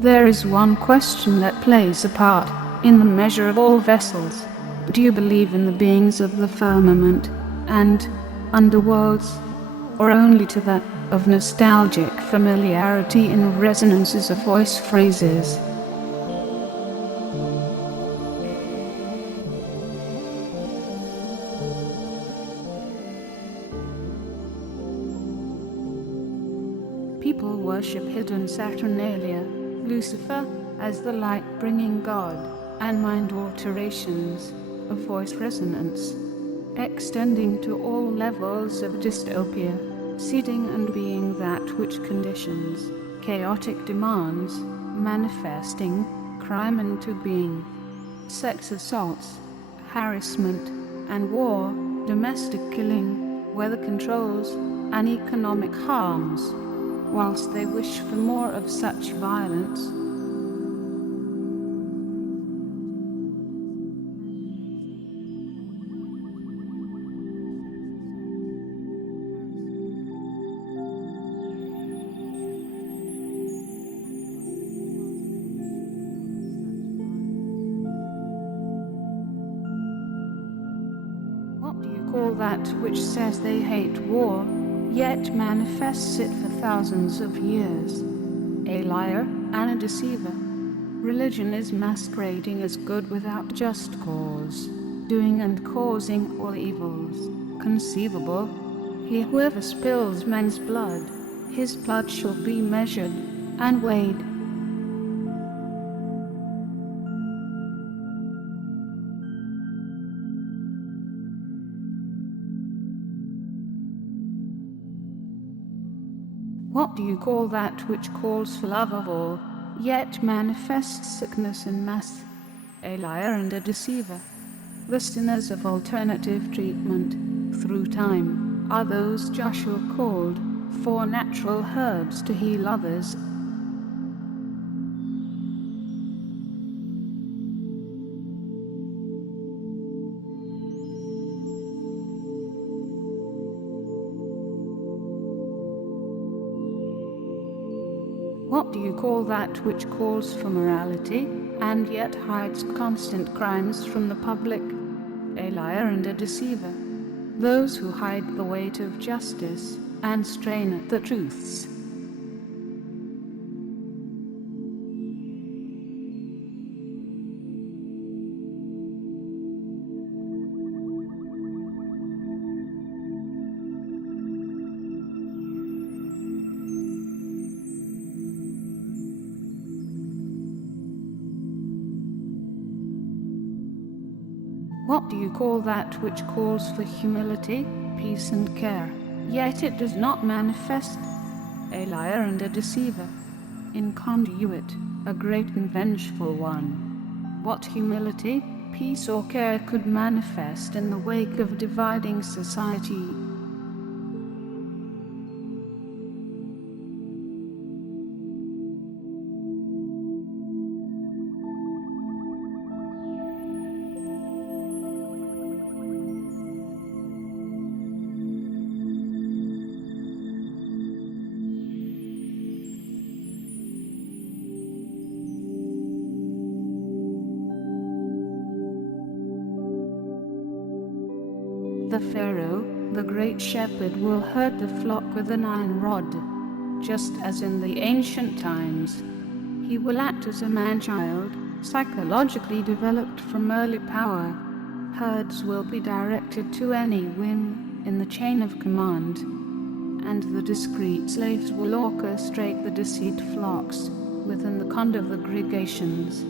There is one question that plays a part in the measure of all vessels. Do you believe in the beings of the firmament and underworlds, or only to that of nostalgic familiarity in resonances of voice phrases? People worship hidden Saturnalia, Lucifer, as the light-bringing god, and mind alterations of voice resonance, extending to all levels of dystopia, seeding and being that which conditions chaotic demands, manifesting crime into being, sex assaults, harassment, and war, domestic killing, weather controls, and economic harms. Whilst they wish for more of such violence, what do you call that which says they hate war, yet manifests it for thousands of years? A liar and a deceiver. Religion is masquerading as good without just cause, doing and causing all evils conceivable. He whoever spills men's blood, his blood shall be measured and weighed. What do you call that which calls for love of all, yet manifests sickness in mass? A liar and a deceiver. The sinners of alternative treatment, through time, are those Joshua called for natural herbs to heal others. What do you call that which calls for morality, and yet hides constant crimes from the public? A liar and a deceiver. Those who hide the weight of justice, and strain at the truths. What do you call that which calls for humility, peace and care, yet it does not manifest? A liar and a deceiver. Inconduit, a great and vengeful one. What humility, peace or care could manifest in the wake of dividing society? The Pharaoh, the great shepherd, will herd the flock with an iron rod, just as in the ancient times. He will act as a man-child, psychologically developed from early power. Herds will be directed to any whim in the chain of command, and the discreet slaves will orchestrate the deceived flocks within the congregations.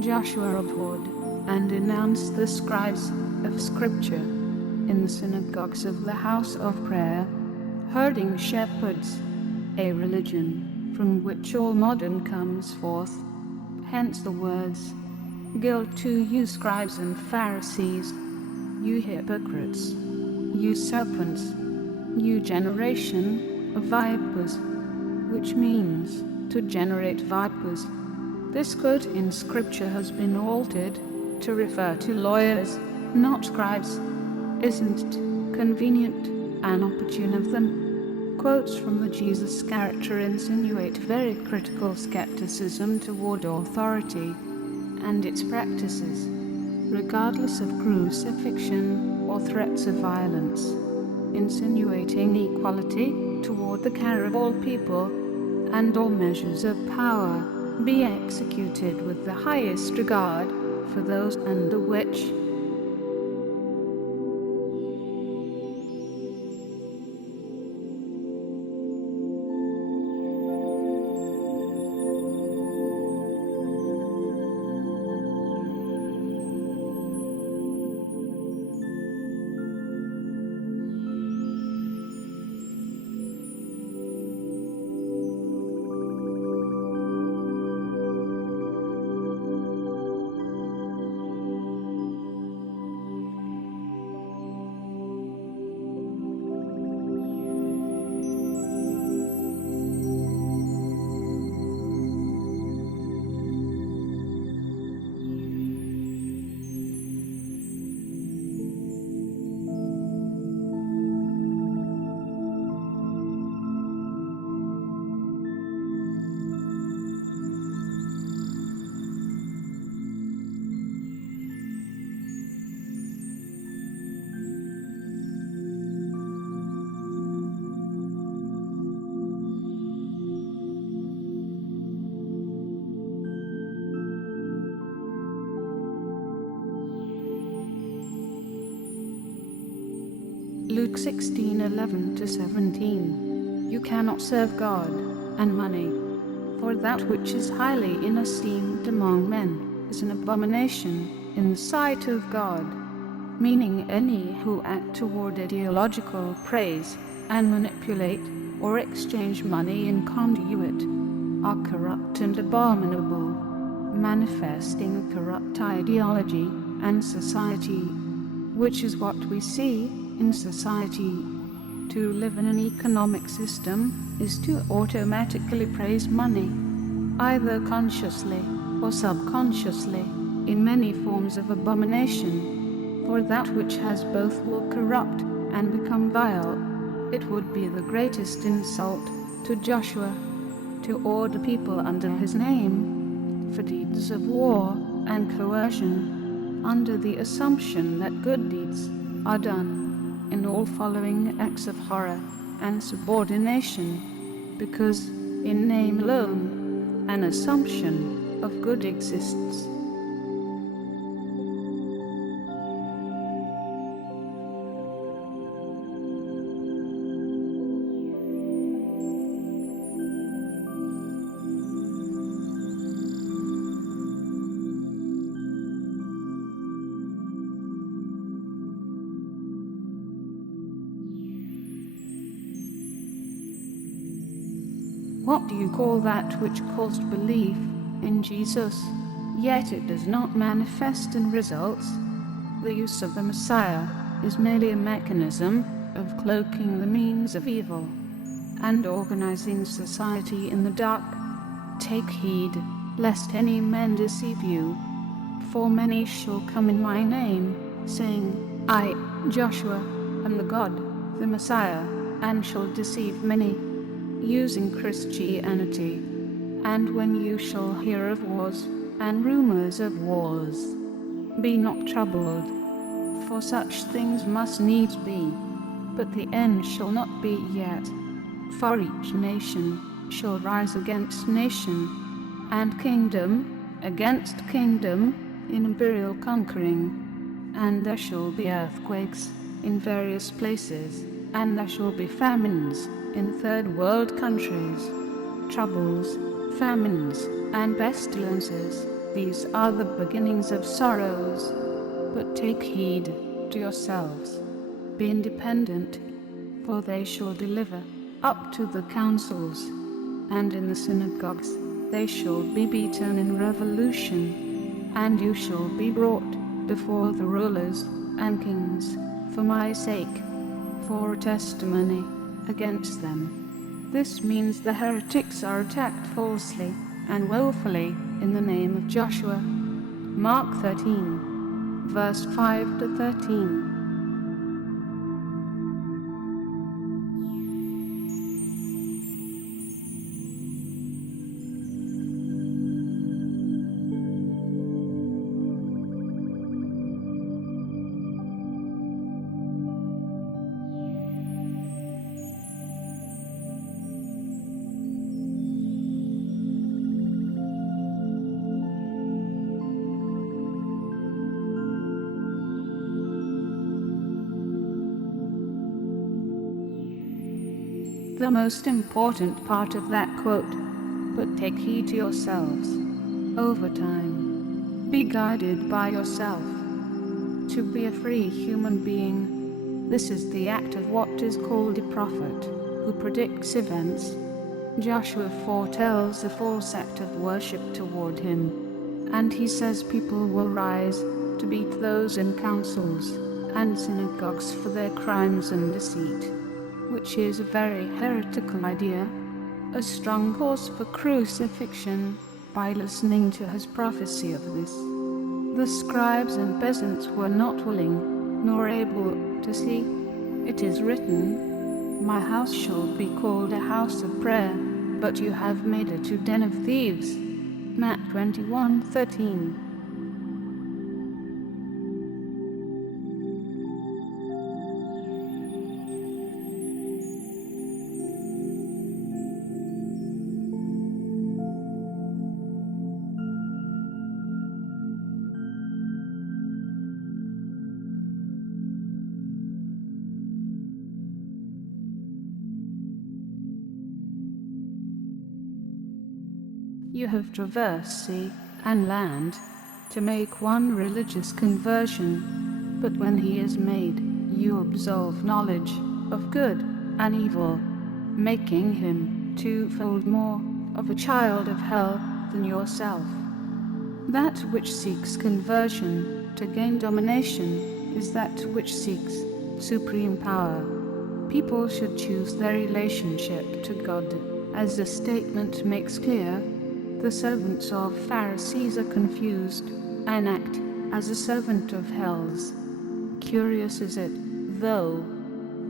Joshua abhorred and denounced the scribes of Scripture in the synagogues of the house of prayer, herding shepherds, a religion from which all modern comes forth. Hence the words, "Guilt to you, scribes and Pharisees, you hypocrites! you serpents, you generation of vipers, which means to generate vipers. This quote in scripture has been altered to refer to lawyers, not scribes. Isn't it convenient and opportune of them? Quotes from the Jesus character insinuate very critical skepticism toward authority and its practices, regardless of crucifixion or threats of violence, insinuating equality toward the care of all people, and all measures of power be executed with the highest regard for those under which Luke 16:11-17. You cannot serve God and money, for that which is highly esteemed among men is an abomination in the sight of God, meaning any who act toward ideological praise and manipulate or exchange money in conduit are corrupt and abominable, manifesting a corrupt ideology and society, which is what we see in society. To live in an economic system is to automatically praise money, either consciously or subconsciously, in many forms of abomination, for that which has both will corrupt and become vile. It would be the greatest insult to Joshua to order people under his name for deeds of war and coercion, under the assumption that good deeds are done in all following acts of horror and subordination, because in name alone an assumption of good exists. What do you call that which caused belief in Jesus, yet it does not manifest in results? The use of the Messiah is merely a mechanism of cloaking the means of evil and organizing society in the dark. Take heed, lest any man deceive you, for many shall come in my name, saying, I, Joshua, am the God, the Messiah, and shall deceive many, using Christianity. And when you shall hear of wars and rumors of wars, be not troubled, for such things must needs be, but the end shall not be yet. For each nation shall rise against nation, and kingdom against kingdom, in imperial conquering. And there shall be earthquakes in various places, and there shall be famines in third world countries, troubles, famines, and pestilences. These are the beginnings of sorrows. But take heed to yourselves. Be independent, for they shall deliver up to the councils, and in the synagogues they shall be beaten in revolution, and you shall be brought before the rulers and kings for my sake. for testimony against them. This means the heretics are attacked falsely and willfully in the name of Joshua. Mark 13, verse 5 to 13. The most important part of that quote, "But take heed to yourselves." Over time, be guided by yourself. To be a free human being, this is the act of what is called a prophet, who predicts events. Joshua foretells a false act of worship toward him, and he says people will rise to beat those in councils and synagogues for their crimes and deceit, which is a very heretical idea, a strong cause for crucifixion. By listening to his prophecy of this, the scribes and peasants were not willing nor able to see. It is written, "My house shall be called a house of prayer, but you have made it a den of thieves." Matt 21:13. You have traversed sea and land to make one religious conversion, but when he is made, you absolve knowledge of good and evil, making him twofold more of a child of hell than yourself. That which seeks conversion to gain domination is that which seeks supreme power. People should choose their relationship to God. As the statement makes clear, the servants of Pharisees are confused and act as a servant of hell's. Curious is it, though,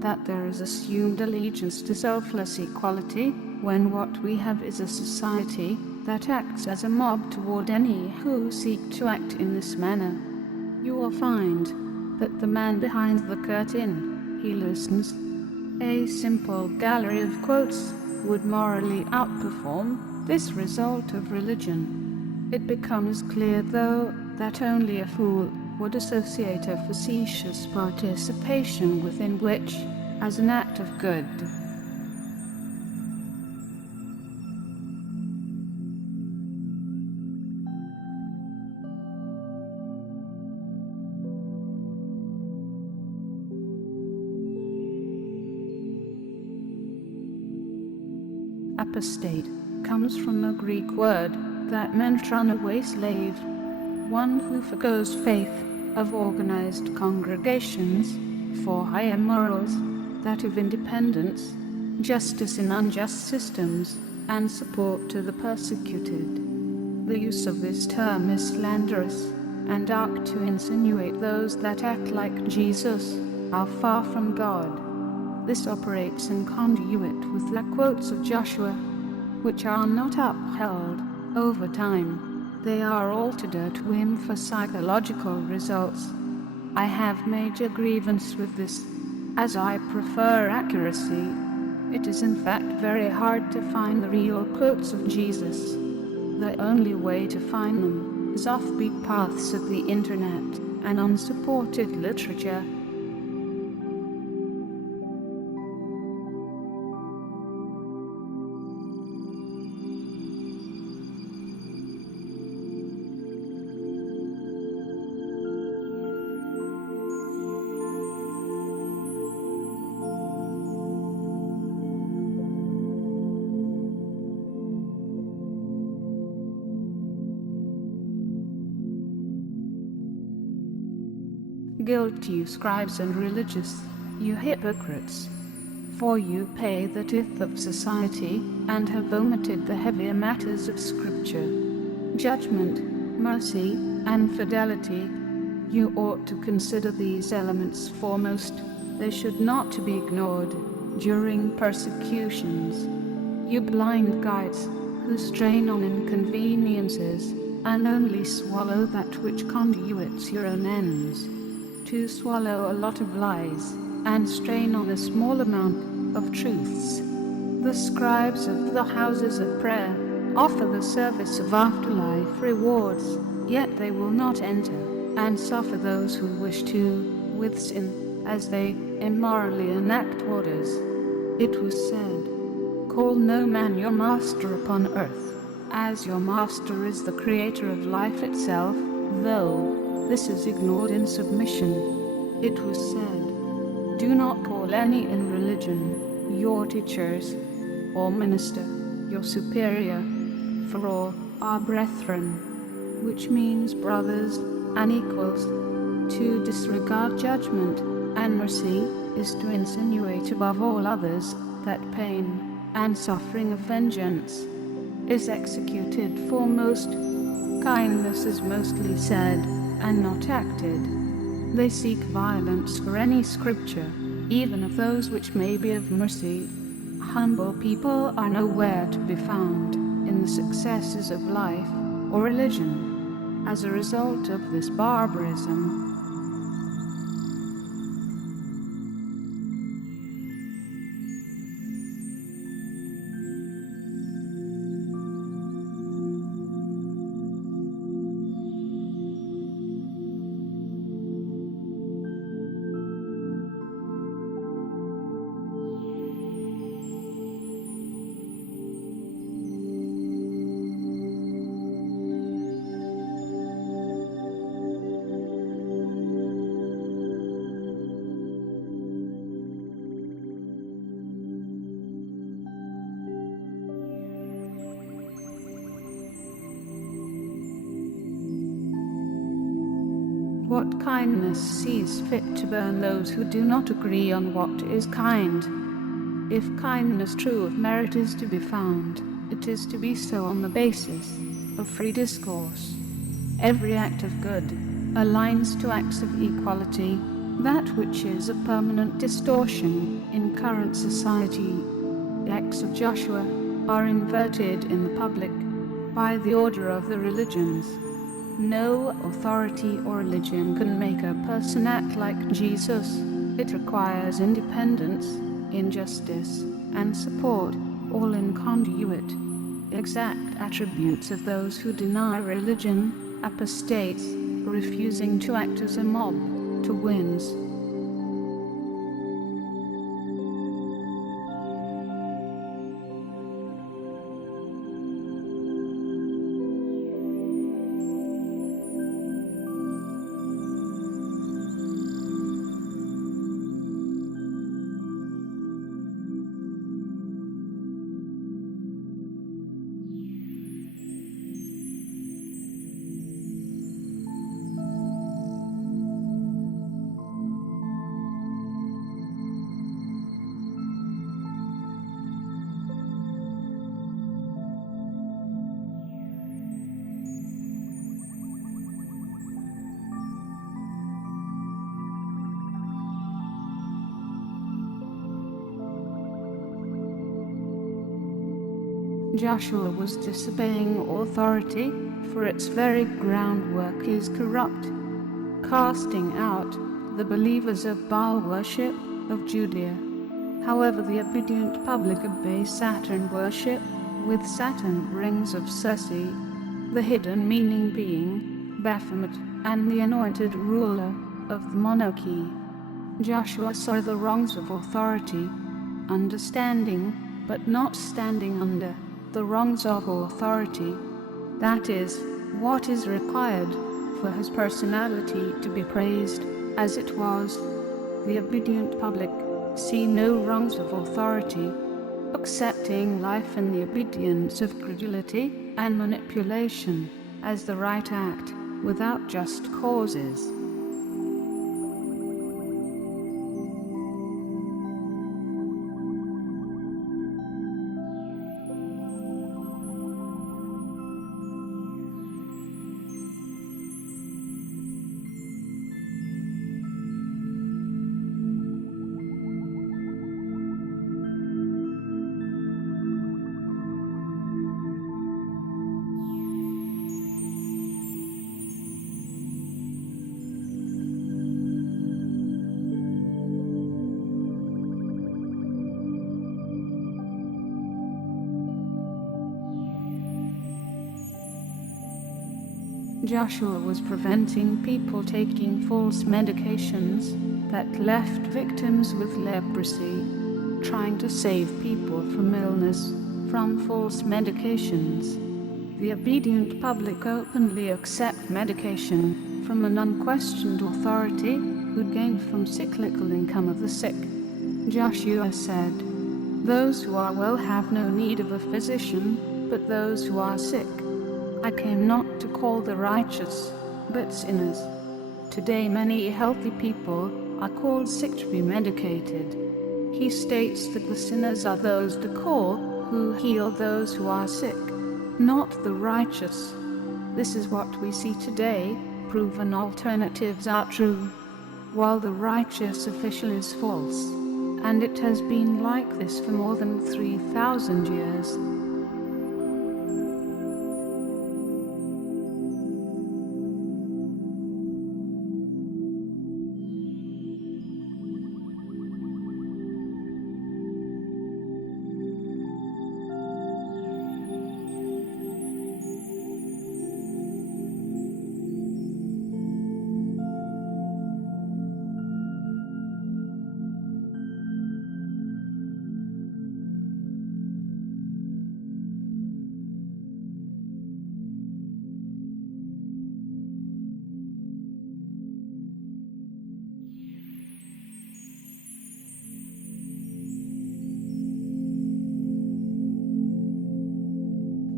that there is assumed allegiance to selfless equality, when what we have is a society that acts as a mob toward any who seek to act in this manner. You will find that the man behind the curtain, he listens. A simple gallery of quotes would morally outperform this result of religion. It becomes clear, though, that only a fool would associate a facetious participation within which as an act of good. Apostate comes from a Greek word that meant runaway slave, one who forgoes faith of organized congregations for higher morals, that of independence, justice in unjust systems, and support to the persecuted. The use of this term is slanderous and dark to insinuate those that act like Jesus are far from God. This operates in conduit with the quotes of Joshua, which are not upheld over time. They are altered to whim for psychological results. I have major grievance with this, as I prefer accuracy. It is in fact very hard to find the real quotes of Jesus. The only way to find them is offbeat paths of the internet and unsupported literature. Guilt, you scribes and religious, you hypocrites! For you pay the tithe of society, and have omitted the heavier matters of Scripture: judgment, mercy, and fidelity. You ought to consider these elements foremost. They should not be ignored during persecutions. You blind guides, who strain on inconveniences, and only swallow that which conduits your own ends. To swallow a lot of lies, and strain on a small amount of truths. The scribes of the houses of prayer offer the service of afterlife rewards, yet they will not enter, and suffer those who wish to, with sin, as they immorally enact orders. It was said, "Call no man your master upon earth, as your master is the creator of life itself," though this is ignored in submission. It was said, "Do not call any in religion your teachers, or minister your superior, for all are brethren," which means brothers and equals. To disregard judgment and mercy is to insinuate above all others that pain and suffering of vengeance is executed foremost. Kindness is mostly said and not acted. They seek violence for any scripture, even of those which may be of mercy. Humble people are nowhere to be found in the successes of life or religion. As a result of this barbarism, what kindness sees fit to burn those who do not agree on what is kind? If kindness true of merit is to be found, it is to be so on the basis of free discourse. Every act of good aligns to acts of equality, that which is a permanent distortion in current society. The acts of Joshua are inverted in the public by the order of the religions. No authority or religion can make a person act like Jesus. It requires independence, injustice, and support, all in conduit. Exact attributes of those who deny religion, apostates, refusing to act as a mob, to wins. Joshua was disobeying authority, for its very groundwork is corrupt, casting out the believers of Baal worship of Judea. However, the obedient public obey Saturn worship, with Saturn rings of Circe, the hidden meaning being Baphomet, and the anointed ruler of the monarchy. Joshua saw the wrongs of authority, understanding, but not standing under, the wrongs of authority. That is what is required for his personality to be praised, as it was. The obedient public see no wrongs of authority, accepting life in the obedience of credulity and manipulation as the right act, without just causes. Joshua was preventing people taking false medications that left victims with leprosy, trying to save people from illness from false medications. The obedient public openly accept medication from an unquestioned authority who gained from cyclical income of the sick. Joshua said, "Those who are well have no need of a physician, but those who are sick. I came not to call the righteous, but sinners." Today many healthy people are called sick to be medicated. He states that the sinners are those to call who heal those who are sick, not the righteous. This is what we see today, proven alternatives are true, while the righteous official is false. And it has been like this for more than 3,000 years.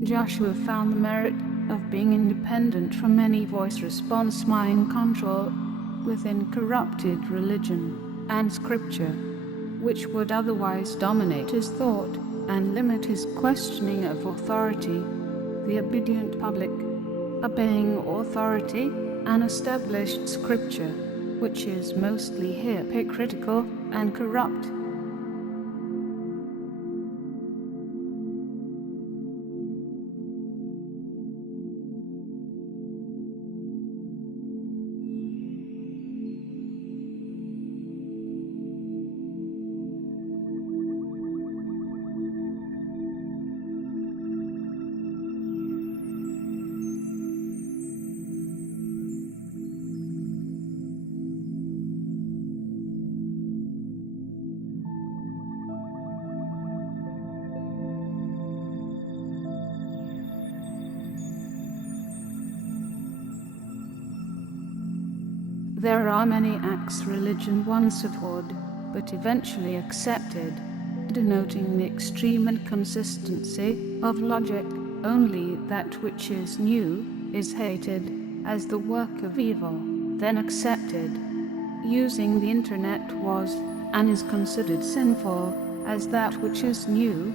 Joshua found the merit of being independent from any voice-response mind control within corrupted religion and scripture, which would otherwise dominate his thought and limit his questioning of authority. The obedient public, obeying authority and established scripture, which is mostly hypocritical and corrupt. There are many acts religion once abhorred, but eventually accepted, denoting the extreme inconsistency of logic. Only that which is new is hated as the work of evil, then accepted. Using the internet was and is considered sinful as that which is new.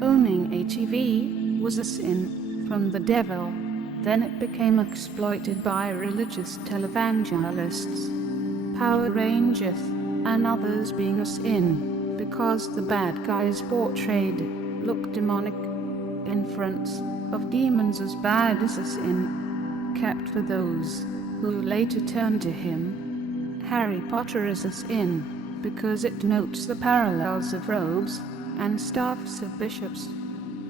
Owning a TV was a sin from the devil. Then it became exploited by religious televangelists, Power Rangers, and others being a sin, because the bad guys portrayed look demonic. Inference of demons as bad is a sin, kept for those who later turned to him. Harry Potter is a sin, because it notes the parallels of robes and staffs of bishops.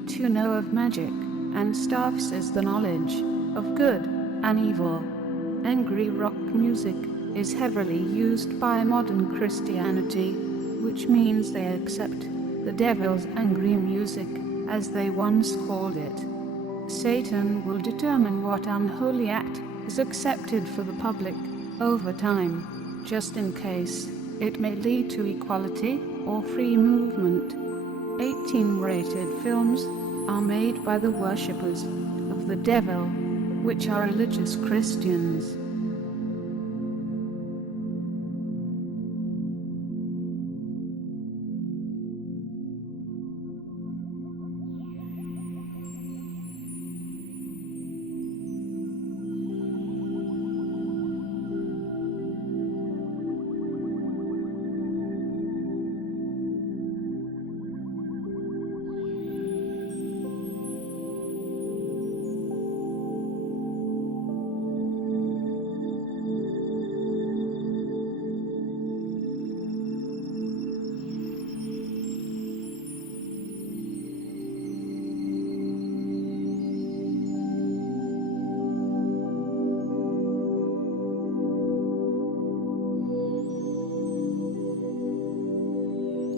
To know of magic and staffs is the knowledge of good and evil. Angry rock music is heavily used by modern Christianity, which means they accept the devil's angry music, as they once called it. Satan will determine what unholy act is accepted for the public over time, just in case it may lead to equality or free movement. 18-rated films are made by the worshippers of the devil, which are religious Christians.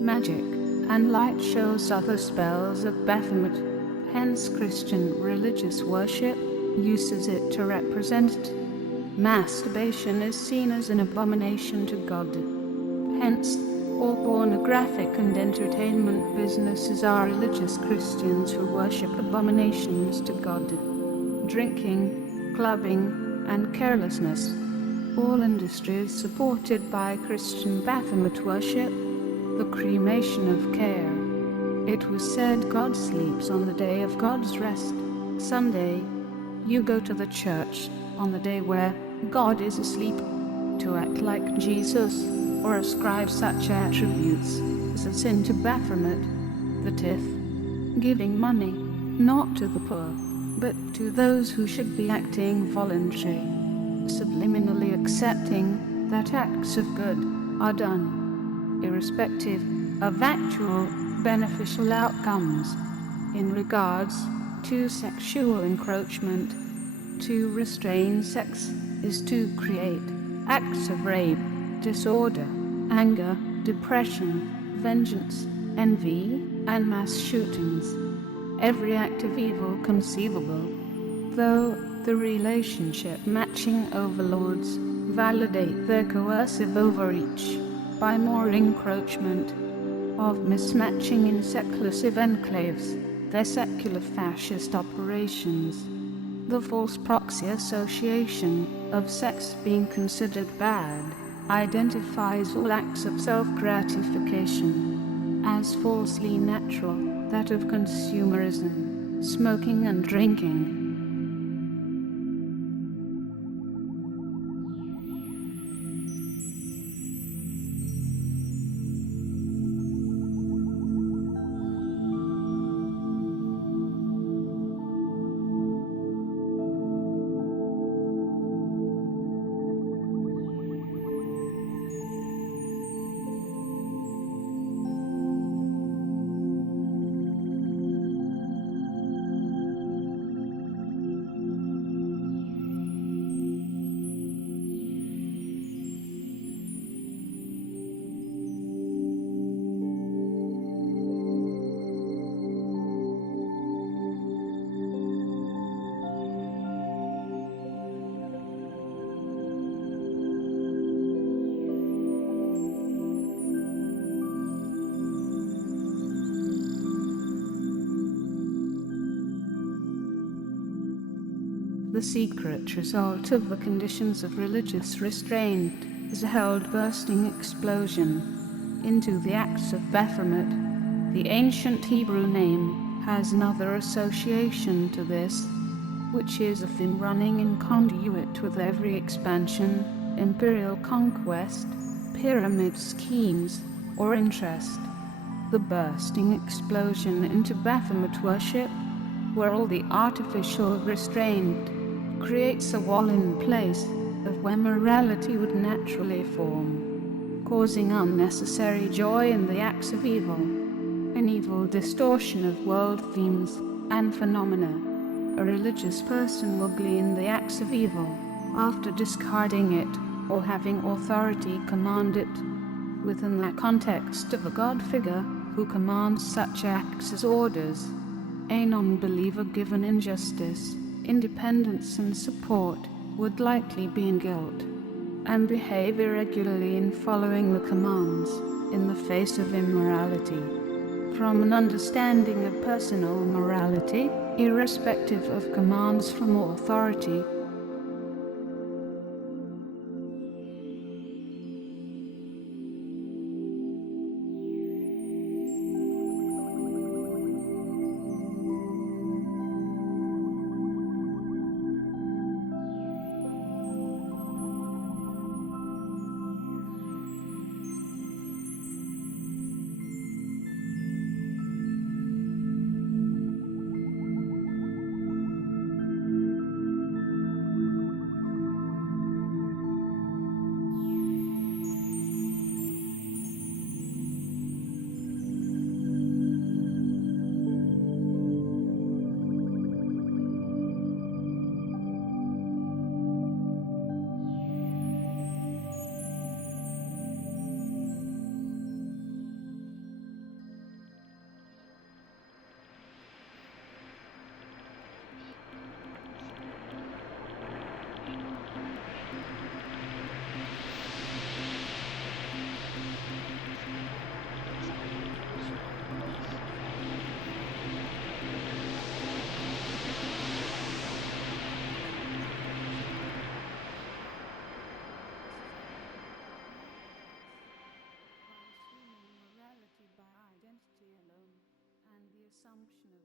magic, and light shows other spells of Baphomet. Hence Christian religious worship uses it to represent it. Masturbation is seen as an abomination to God. Hence, all pornographic and entertainment businesses are religious Christians who worship abominations to God. Drinking, clubbing, and carelessness. All industries supported by Christian Baphomet worship. The cremation of care. It was said God sleeps on the day of God's rest. Sunday, you go to the church on the day where God is asleep. To act like Jesus or ascribe such attributes is a sin to Baphomet. The tithe, giving money, not to the poor, but to those who should be acting voluntary, subliminally accepting that acts of good are done, irrespective of actual beneficial outcomes. In regards to sexual encroachment, to restrain sex is to create acts of rape, disorder, anger, depression, vengeance, envy, and mass shootings. Every act of evil conceivable, though the relationship matching overlords validate their coercive overreach by more encroachment of mismatching in seclusive enclaves, their secular fascist operations. The false proxy association of sex being considered bad identifies all acts of self-gratification as falsely natural, that of consumerism, smoking and drinking. The secret result of the conditions of religious restraint is a held bursting explosion into the acts of Baphomet. The ancient Hebrew name has another association to this, which is a thin running in conduit with every expansion, imperial conquest, pyramid schemes, or interest. The bursting explosion into Baphomet worship, where all the artificial restraint creates a wall in place of where morality would naturally form, causing unnecessary joy in the acts of evil, an evil distortion of world themes and phenomena. A religious person will glean the acts of evil after discarding it or having authority command it, within that context of a God figure who commands such acts as orders. A non-believer given injustice, independence and support would likely be in guilt, and behave irregularly in following the commands in the face of immorality. From an understanding of personal morality, irrespective of commands from authority, assumption of